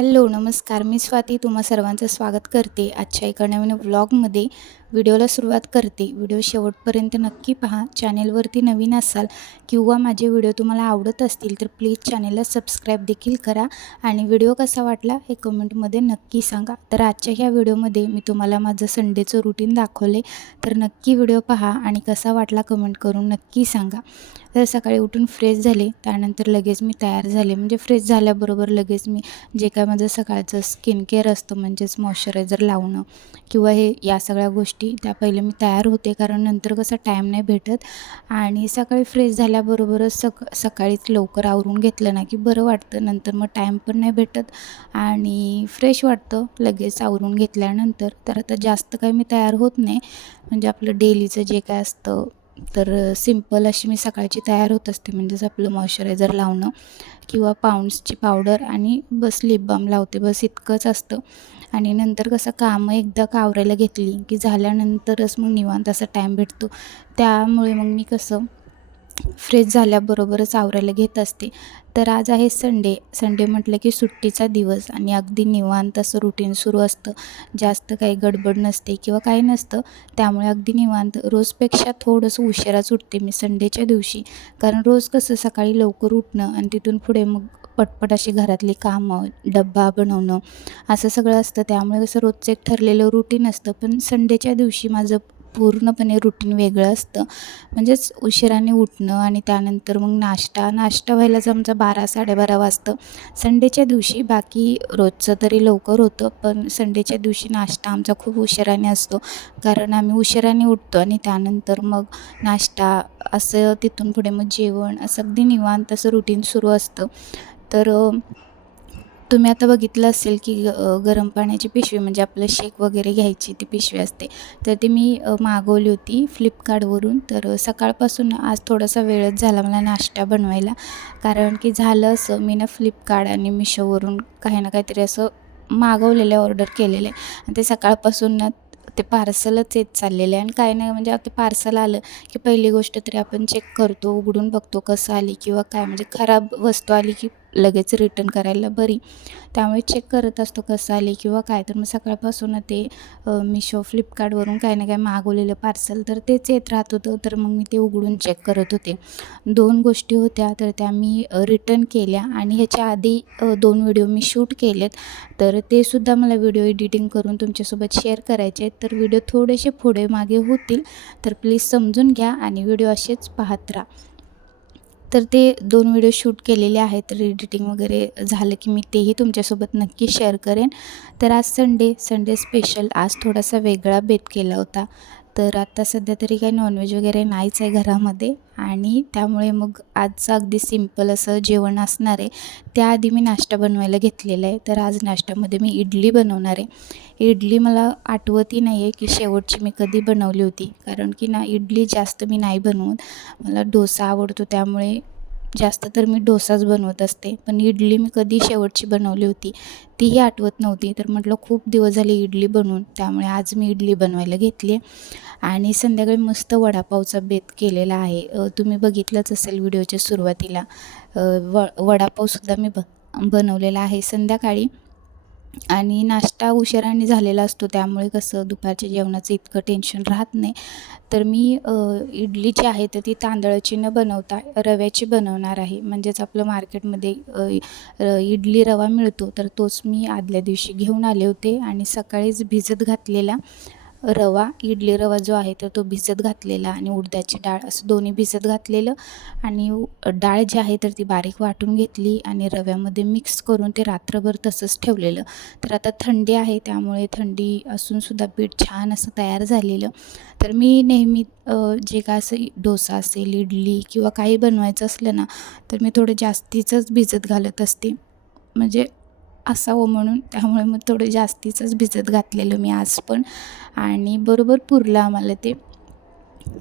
Hello नमस्कार. मी स्वाती तुम्हा सर्वांचं स्वागत करते. आजच्या एका नवीन व्लॉगमध्ये व्हिडिओला सुरुवात करते. व्हिडिओ शेवटपर्यंत नक्की पहा. चॅनेलवरती नवीन असाल किंवा माझे व्हिडिओ तुम्हाला आवडत असतील तर प्लीज चॅनेलला सबस्क्राईब देखील करा आणि व्हिडिओ कसा वाटला हे कमेंटमध्ये नक्की सांगा. तर आजच्या ह्या व्हिडिओमध्ये मी तुम्हाला माझं संडेचं रुटीन दाखवले तर नक्की व्हिडिओ पहा आणि कसा वाटला कमेंट करून नक्की सांगा. तर सकाळी उठून फ्रेश झाले. त्यानंतर लगेच मी तयार झाले. म्हणजे फ्रेश झाल्याबरोबर लगेच मी जे काय माझं सकाळचं स्किन केअर असतं म्हणजेच मॉइश्चरायझर लावणं किंवा हे या सगळ्या गोष्टी त्या पहिले मी तयार होते. कारण नंतर कसं टाईम नाही भेटत. आणि सकाळी फ्रेश झाल्याबरोबरच सक सकाळीच लवकर आवरून घेतलं ना की बरं वाटतं. नंतर मग टाईम पण नाही भेटत. आणि फ्रेश वाटतं लगेच आवरून घेतल्यानंतर. तर आता जास्त काही मी तयार होत नाही. म्हणजे आपलं डेलीचं जे काय असतं तर सिंपल अशी मी सकाळची तयार होत असते. म्हणजेच आपलं मॉइश्चरायझर लावणं किंवा पाऊंड्सची पावडर आणि बस लिप बाम लावते. बस इतकंच असतं. आणि नंतर कसं कामं एकदा कावरायला घेतली की झाल्यानंतरच मग निवांत असा टाईम भेटतो. त्यामुळे मग मी कसं फ्रेश झाल्याबरोबरच आवरायला घेत असते. तर आज आहे संडे. संडे म्हटलं की सुट्टीचा दिवस आणि अगदी निवांत असं रुटीन सुरू असतं. जास्त काही गडबड नसते किंवा काही नसतं. त्यामुळे अगदी निवांत. रोजपेक्षा थोडंसं उशिराच उठते मी संडेच्या दिवशी. कारण रोज कसं सकाळी लवकर उठणं आणि तिथून पुढे मग पटपट अशी घरातली कामं डब्बा बनवणं असं सगळं असतं. त्यामुळे कसं रोजचं एक ठरलेलं रुटीन असतं. पण संडेच्या दिवशी माझं पूर्णपणे रुटीन वेगळं असतं. म्हणजेच उशिराने उठणं आणि त्यानंतर मग नाश्ता. नाश्ता व्हायलाच आमचा बारा साडेबारा वाजतं. संडेच्या दिवशी बाकी रोजचं तरी लवकर होतं पण संडेच्या दिवशी नाश्ता आमचा खूप उशिराने असतो. कारण आम्ही उशिराने उठतो आणि त्यानंतर मग नाश्ता असं तिथून पुढे मग जेवण असं अगदी निवांत असं रुटीन सुरू असतं. तर तुम्ही आता बघितलं असेल की गरम पाण्याची पिशवी म्हणजे आपलं शेक वगैरे घ्यायची ती पिशवी असते. तर ती मी मागवली होती फ्लिपकार्टवरून. तर सकाळपासून आज थोडासा वेळच झाला मला नाश्ता बनवायला. कारण की झालं असं मी ना फ्लिपकार्ट आणि मिशोवरून काही ना काहीतरी असं मागवलेलं ऑर्डर केलेलं आहे. आणि ते सकाळपासून ना ते पार्सलच येत चाललेले आहे. आणि काय नाही म्हणजे ते पार्सल आलं की पहिली गोष्ट तरी आपण चेक करतो उघडून बघतो कसं आली किंवा काय. म्हणजे खराब वस्तू आली की लगेच रिटर्न करायला बरी. त्यामुळे चेक करत असतो कसं आले किंवा काय. तर मग सकाळपासून ते मिशो फ्लिपकार्टवरून काय ना काय मागवलेलं पार्सल तर तेच येत राहत होतं. तर मग मी ते उघडून चेक करत होते. दोन गोष्टी होत्या. तर त्या मी रिटर्न केल्या आणि ह्याच्या आधी दोन व्हिडिओ मी शूट केलेत. तर ते सुद्धा मला व्हिडिओ एडिटिंग करून तुमच्यासोबत शेअर करायचे आहेत. तर व्हिडिओ थोडेसे पुढे मागे होतील. तर प्लीज समजून घ्या आणि व्हिडिओ असेच पाहत राहा. तर ते दोन व्हिडिओ शूट केलेले आहेत. तर एडिटिंग वगैरे झालं की मी तेही तुमच्यासोबत नक्की शेअर करेन. तर आज संडे संडे स्पेशल आज थोडासा वेगळा बेत केला होता. तर आता सध्या तरी काही नॉनव्हेज वगैरे नाहीच आहे घरामध्ये. आणि त्यामुळे मग आजचं अगदी सिंपल असं जेवण असणार आहे. त्याआधी मी नाश्ता बनवायला घेतलेला आहे. तर आज नाश्त्यामध्ये मी इडली बनवणार आहे. इडली मला आठवतही नाही आहे की शेवटची मी कधी बनवली होती. कारण की ना इडली जास्त मी नाही बनवत. मला डोसा आवडतो त्यामुळे जास्त तर मी डोसाच बनवत असते. पण इडली मी कधी शेवटची बनवली होती तीही आठवत नव्हती. तर म्हटलं खूप दिवस झाले इडली बनवून त्यामुळे आज मी इडली बनवायला घेतली आणि संध्याकाळी मस्त वडापावचा बेत केलेला आहे. तुम्ही बघितलंच असेल व्हिडिओच्या सुरुवातीला. व वडापावसुद्धा मी ब बनवलेला आहे. संध्याकाळी आणि नाश्ता उशिराने झालेला असतो त्यामुळे कसं दुपारच्या जेवणाचं इतकं टेन्शन राहत नाही. तर मी इडली जी आहे तर ती तांदळाची न बनवता रव्याची बनवणार आहे. म्हणजेच आपलं मार्केटमध्ये इडली रवा मिळतो तर तोच मी आदल्या दिवशी घेऊन आले होते आणि सकाळीच भिजत घातलेला रवा इडली रवा जो आहे तर तो भिजत घातलेला आणि उडद्याची डाळ असं दोन्ही भिजत घातलेलं आणि डाळ जी आहे तर ती बारीक वाटून घेतली आणि रव्यामध्ये मिक्स करून ते रात्रभर तसंच ठेवलेलं. तर आता थंडी आहे त्यामुळे थंडी असूनसुद्धा पीठ छान असं तयार झालेलं. तर मी नेहमी जे काय असं डोसा असेल इडली किंवा काही बनवायचं असलं ना तर मी थोडं जास्तीचंच भिजत घालत असते. म्हणजे असावं म्हणून. त्यामुळे मग थोडं जास्तीचंच भिजत घातलेलं मी आज पण. आणि बरोबर पुरलं आम्हाला ते.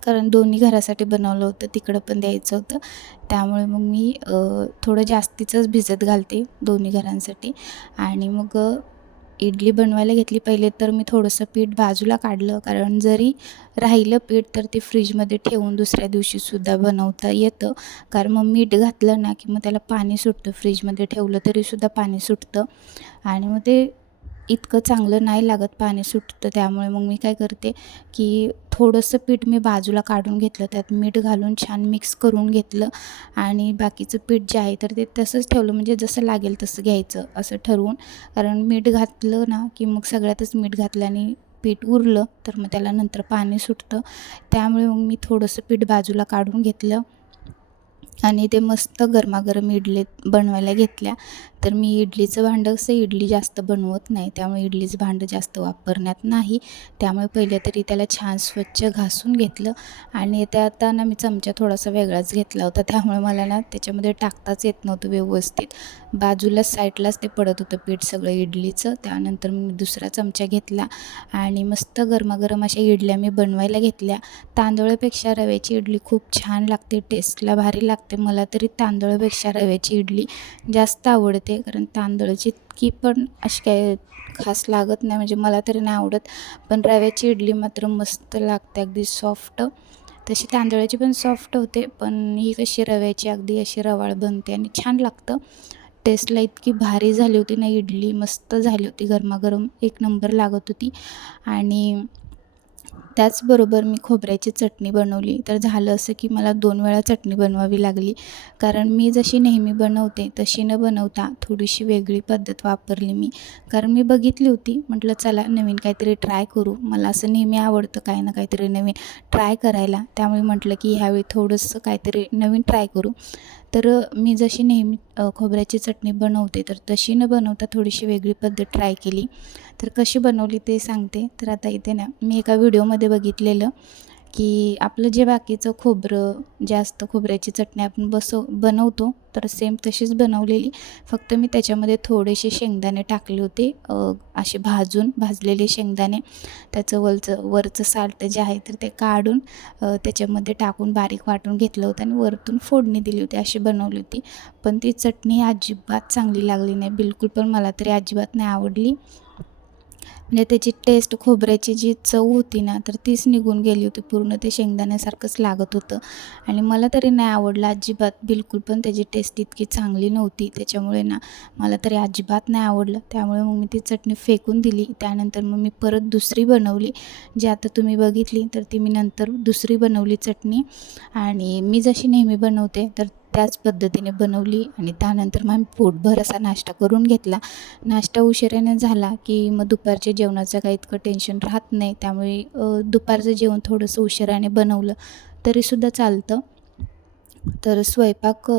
कारण दोन्ही घरासाठी बनवलं होतं तिकडं पण द्यायचं होतं. त्यामुळे मग मी थोडं जास्तीचंच भिजत घालते दोन्ही घरांसाठी. आणि मग इडली बनवायला घेतली पहिले तर मी थोडंसं पीठ बाजूला काढलं. कारण जरी राहिलं पीठ तर ते फ्रीजमध्ये ठेवून दुसऱ्या दिवशीसुद्धा बनवता येतं. कारण मग मीठ घातलं ना की मग त्याला पाणी सुटतं. फ्रीजमध्ये ठेवलं तरीसुद्धा पाणी सुटतं. आणि मग ते इतकं चांगलं नाही लागत पाणी सुटतं त्यामुळे मग मी काय करते की थोडंसं पीठ मी बाजूला काढून घेतलं त्यात मीठ घालून छान मिक्स करून घेतलं आणि बाकीचं पीठ जे आहे तर ते तसंच ठेवलं म्हणजे जसं लागेल तसं घ्यायचं असं ठरवून. कारण मीठ घातलं ना की मग सगळ्यातच मीठ घातल्याने पीठ उरलं तर मग त्याला नंतर पाणी सुटतं. त्यामुळे मग मी थोडंसं पीठ बाजूला काढून घेतलं. आणि ते मस्त गरमागरम इडली बनवायला घेतल्या. तर मी इडलीचं भांडं कसं इडली जास्त बनवत नाही. त्यामुळे इडलीचं भांडं जास्त वापरण्यात नाही. त्यामुळे पहिले तरी त्याला छान स्वच्छ घासून घेतलं. आणि त्या ना मी चमचा थोडासा वेगळाच घेतला होता. त्यामुळे मला ना त्याच्यामध्ये टाकताच येत नव्हतं व्यवस्थित. बाजूला साईडलाच ते पडत होतं पीठ सगळं इडलीचं. त्यानंतर मी दुसरा चमचा घेतला. आणि मस्त गरमागरम अशा इडल्या मी बनवायला घेतल्या. तांदूळापेक्षा रव्याची इडली खूप छान लागते. टेस्टला भारी लागते. मला तरी तांदळापेक्षा रव्याची इडली जास्त आवडते. कारण तांदळाची इतकी पण अशी काय खास लागत नाही. म्हणजे मला तरी नाही आवडत. पण रव्याची इडली मात्र मस्त लागते. अगदी सॉफ्ट तशी तांदळाची पण सॉफ्ट होते. पण ही कशी रव्याची अगदी अशी रवाळ बनते आणि छान लागतं. टेस्टला इतकी भारी झाली होती ना इडली. मस्त झाली होती. गरमागरम एक नंबर लागत होती. आणि त्याचबरोबर मी खोबऱ्याची चटणी बनवली. तर झालं असं की मला दोन वेळा चटणी बनवावी लागली. कारण मी जशी नेहमी बनवते तशी न बनवता थोडीशी वेगळी पद्धत वापरली मी. कारण मी बघितली होती म्हटलं चला नवीन काहीतरी ट्राय करू. मला असं नेहमी आवडतं काही ना काहीतरी नवीन ट्राय करायला. त्यामुळे म्हटलं की ह्यावेळी थोडंसं काहीतरी नवीन ट्राय करू. तर मी जशी नेहमी खोबऱ्याची चटणी बनवते तर तशी न बनवता थोडीशी वेगळी पद्धत ट्राय केली. तर कशी बनवली ते सांगते. तर आता इथे ना मी एका व्हिडिओमध्ये बघितलेलं की आपलं जे बाकीचं खोबरं जास्त खोबऱ्याची चटणी आपण बसव बनवतो तर सेम तशीच बनवलेली. फक्त मी त्याच्यामध्ये थोडेसे शेंगदाणे टाकले होते. असे भाजून भाजलेले शेंगदाणे. त्याचं वरचं वरचं साल्ट जे आहे तर ते काढून त्याच्यामध्ये टाकून बारीक वाटून घेतलं होतं आणि वरतून फोडणी दिली होती अशी बनवली होती. पण ती चटणी अजिबात चांगली लागली नाही. बिलकुल पण मला तरी अजिबात नाही आवडली. म्हणजे त्याची टेस्ट खोबऱ्याची जी चव होती ना तर तीच निघून गेली होती. पूर्ण ते शेंगदाण्यासारखंच लागत होतं. आणि मला तरी नाही आवडलं अजिबात. बिलकुल पण त्याची टेस्ट इतकी चांगली नव्हती. त्याच्यामुळे ना मला तरी अजिबात नाही आवडलं. त्यामुळे मग मी ती चटणी फेकून दिली. त्यानंतर मग मी परत दुसरी बनवली. जी आता तुम्ही बघितली तर ती मी नंतर दुसरी बनवली चटणी. आणि मी जशी नेहमी बनवते तर त्याच पद्धतीने बनवली आणि त्यानंतर मग आम्ही पोटभर असा नाश्ता करून घेतला. नाश्ता उशिराने झाला की मग दुपारच्या जेवणाचं काही इतकं टेन्शन राहत नाही. त्यामुळे दुपारचं जेवण थोडंसं उशिराने बनवलं तरीसुद्धा चालतं. तर स्वयंपाक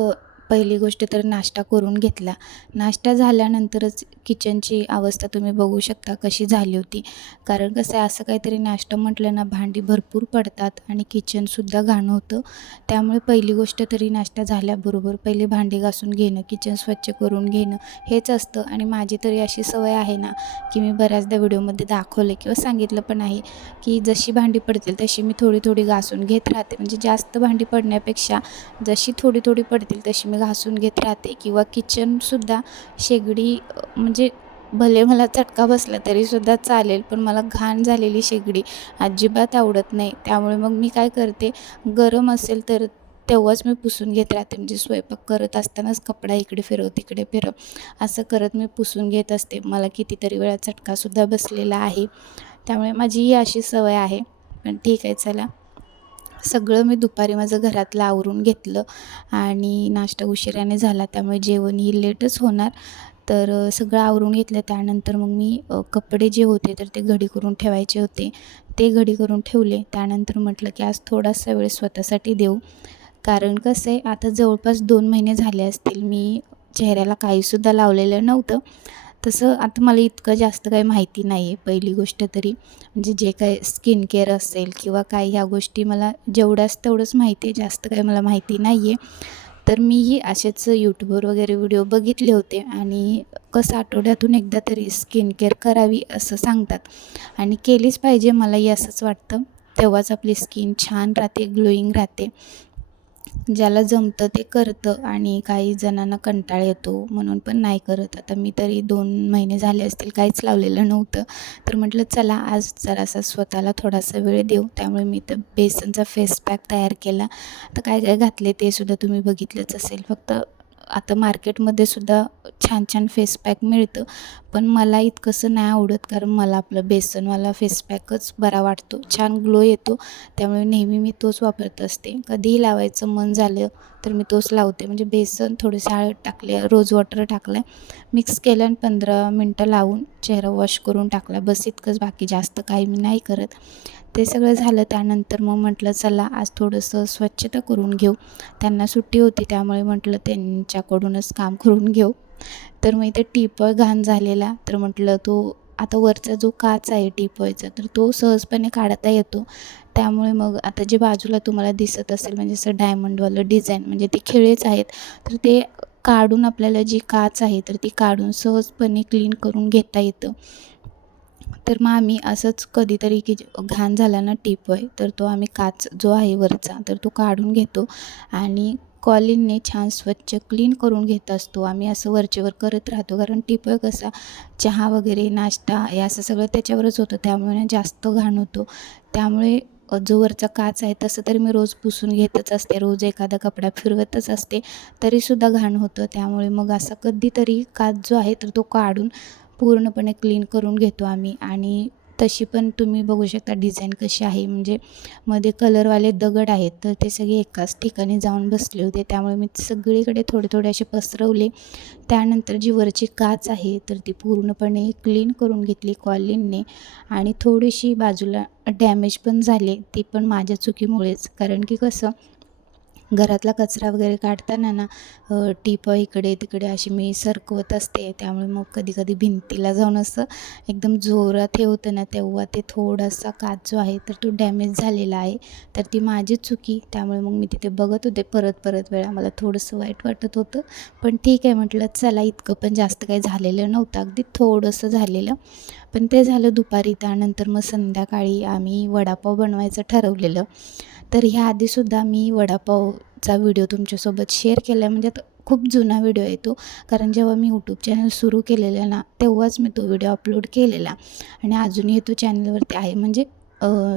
पहिली गोष्ट तर नाश्ता करून घेतला. नाश्ता झाल्यानंतरच किचनची अवस्था तुम्ही बघू शकता कशी झाली होती. कारण कसं आहे असं काहीतरी नाश्ता म्हटलं ना भांडी भरपूर पडतात आणि किचनसुद्धा घाण होतं. त्यामुळे पहिली गोष्ट तरी नाश्ता झाल्याबरोबर पहिले भांडी घासून घेणं किचन स्वच्छ करून घेणं हेच असतं. आणि माझी तरी अशी सवय आहे ना की मी बऱ्याचदा व्हिडिओमध्ये दाखवले किंवा सांगितलं पण आहे की जशी भांडी पडतील तशी मी थोडी थोडी घासून घेत राहते. म्हणजे जास्त भांडी पडण्यापेक्षा जशी थोडी थोडी पडतील तशी मी घासून घेत राहते किंवा किचनसुद्धा शेगडी म्हणजे भले मला चटका बसला तरीसुद्धा चालेल पण मला घाण झालेली शेगडी अजिबात आवडत नाही. त्यामुळे मग मी काय करते गरम असेल तर तेव्हाच मी पुसून घेत राहते. म्हणजे स्वयंपाक करत असतानाच कपडा इकडे फिरव तिकडे फिरव असं करत मी पुसून घेत असते. मला कितीतरी वेळा चटकासुद्धा बसलेला आहे. त्यामुळे माझी ही अशी सवय आहे. पण ठीक आहे चला. सगळं मी दुपारी माझं घरातलं आवरून घेतलं आणि नाश्ता उशिराने झाला. त्यामुळे जेवण ही लेटच होणार. तर सगळं आवरून घेतलं. त्यानंतर मग मी कपडे जे होते तर ते घडी करून ठेवायचे होते. ते घडी करून ठेवले. त्यानंतर म्हटलं की आज थोडासा वेळ स्वतःसाठी देऊ. कारण कसं आहे आता जवळपास दोन महिने झाले असतील. मी चेहऱ्याला काहीसुद्धा लावलेलं नव्हतं. तसं आता मला इतकं जास्त काही माहिती नाही आहे पहिली गोष्ट तरी. म्हणजे जे काही स्किन केअर असेल किंवा काही ह्या गोष्टी मला जेवढ्याच तेवढंच माहिती आहे जास्त काही मला माहिती नाही आहे. तर मीही असेच यूट्यूबवर वगैरे व्हिडिओ बघितले होते आणि कसं आठवड्यातून एकदा तरी स्किन केअर करावी असं सांगतात. आणि केलीच पाहिजे मलाही असंच वाटतं. तेव्हाच आपली स्किन छान राहते ग्लोईंग राहते. ज्याला जमतं ते करतं आणि काही जणांना कंटाळ येतो म्हणून पण नाही करत. आता मी तरी दोन महिने झाले असतील काहीच लावलेलं नव्हतं. तर म्हटलं चला आज जरासा स्वतःला थोडासा वेळ देऊ. त्यामुळे मी तर बेसनचा फेस पॅक तयार केला. तर काय काय घातले ते सुद्धा तुम्ही बघितलंच असेल. फक्त आता मार्केटमध्ये सुद्धा छान छान फेस पॅक मिळतं. पण मला इतकंसं नाही आवडत कारण मला आपलं बेसनवाला फेस पॅकच बरा वाटतो. छान ग्लो येतो. त्यामुळे नेहमी मी तोच वापरत असते. कधीही लावायचं मन झालं तर मी तोच लावते. म्हणजे बेसन थोडेसे हळद टाकले रोज वॉटर टाकलं मिक्स केलं आणि पंधरा मिनटं लावून चेहरा वॉश करून टाकला. बस इतकंच बाकी. जास्त काही मी नाही करत. ते सगळं झालं त्यानंतर मग म्हटलं चला आज थोडंसं स्वच्छता करून घेऊ. त्यांना सुट्टी होती त्यामुळे म्हटलं त्यांच्याकडूनच काम करून घेऊ. तर मग इथे टिपळ घाण झालेला. तर म्हटलं तो आता वरचा जो काच आहे टिपॉयचा तर तो सहजपणे काढता येतो. त्यामुळे मग आता जे बाजूला तुम्हाला दिसत असेल म्हणजे असं डायमंडवालं डिझाईन म्हणजे ते खिळेच आहेत तर ते काढून आपल्याला जी काच आहे तर ती काढून सहजपणे क्लीन करून घेता येतं. तर मग आम्ही असंच कधीतरी की घाण झाला ना टिपॉय तर तो आम्ही काच जो आहे वरचा तर तो काढून घेतो आणि कॉलिनने छान स्वच्छ क्लीन करून घेत असतो. आम्ही असं वरचेवर करत राहतो. कारण टिपॉय कसा चहा वगैरे नाश्ता हे असं सगळं त्याच्यावरच होतं. त्यामुळे जास्त घाण होतो. त्यामुळे जो वरचा काच आहे तसं तरी मी रोज पुसून घेतच असते. रोज एखादा कपडा फिरवतच असते. तरीसुद्धा घाण होतं. त्यामुळे मग असा कधीतरी काच जो आहे तर तो काढून पूर्णपणे क्लीन करून घेतो आम्ही. आणि तशी पण तुम्ही बघू शकता डिझाईन कशी आहे. म्हणजे मध्ये कलरवाले दगड आहेत तर ते सगळे एकाच ठिकाणी जाऊन बसले होते. त्यामुळे मी सगळीकडे थोडे थोडे असे पसरवले. त्यानंतर जी वरची काच आहे तर ती पूर्णपणे क्लीन करून घेतली कॉलिनने आणि थोडीशी बाजूला डॅमेज पण झाले ती पण माझ्या चुकीमुळेच. कारण की कसं घरातला कचरा वगैरे काढताना ना टिपं इकडे तिकडे अशी मी सरकवत असते. त्यामुळे मग कधी कधी भिंतीला जाऊन असं एकदम जोरात हे होतं ना तेव्हा ते थोडासा काच जो आहे तर तो डॅमेज झालेला आहे. तर ती माझी चुकी. त्यामुळे मग मी तिथे बघत होते. परत परत वेळा मला थोडंसं वाईट वाटत होतं. पण ठीक आहे म्हटलं चला इतकं पण जास्त काही झालेलं नव्हतं. अगदी थोडंसं झालेलं. पण ते झालं दुपारी. त्यानंतर मग संध्याकाळी आम्ही वडापाव बनवायचं ठरवलेलं. तर ह्या आधीसुद्धा मी वडापावचा व्हिडिओ तुमच्यासोबत शेअर केला आहे म्हणजे खूप जुना व्हिडिओ आहे तो. कारण जेव्हा मी यूट्यूब चॅनल सुरू केलेलं ना तेव्हाच मी तो व्हिडिओ अपलोड केलेला. आणि अजूनही तो चॅनलवरती आहे. म्हणजे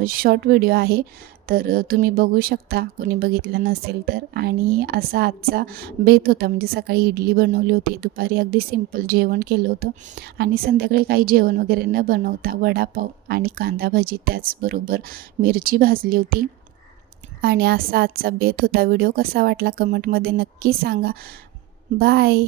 शॉर्ट व्हिडिओ आहे. तर तुम्ही बघू शकता. कोणी बघितलं नसेल तर. आणि असा आजचा बेत होता. म्हणजे सकाळी इडली बनवली होती. दुपारी अगदी सिंपल जेवण केलं होतं. आणि संध्याकाळी काही जेवण वगैरे न बनवता वडापाव आणि कांदा भाजी त्याचबरोबर मिरची भाजली होती. आणि असा आजचा बेत होता. व्हिडिओ कसा वाटला? कमेंटमध्ये नक्की सांगा. बाय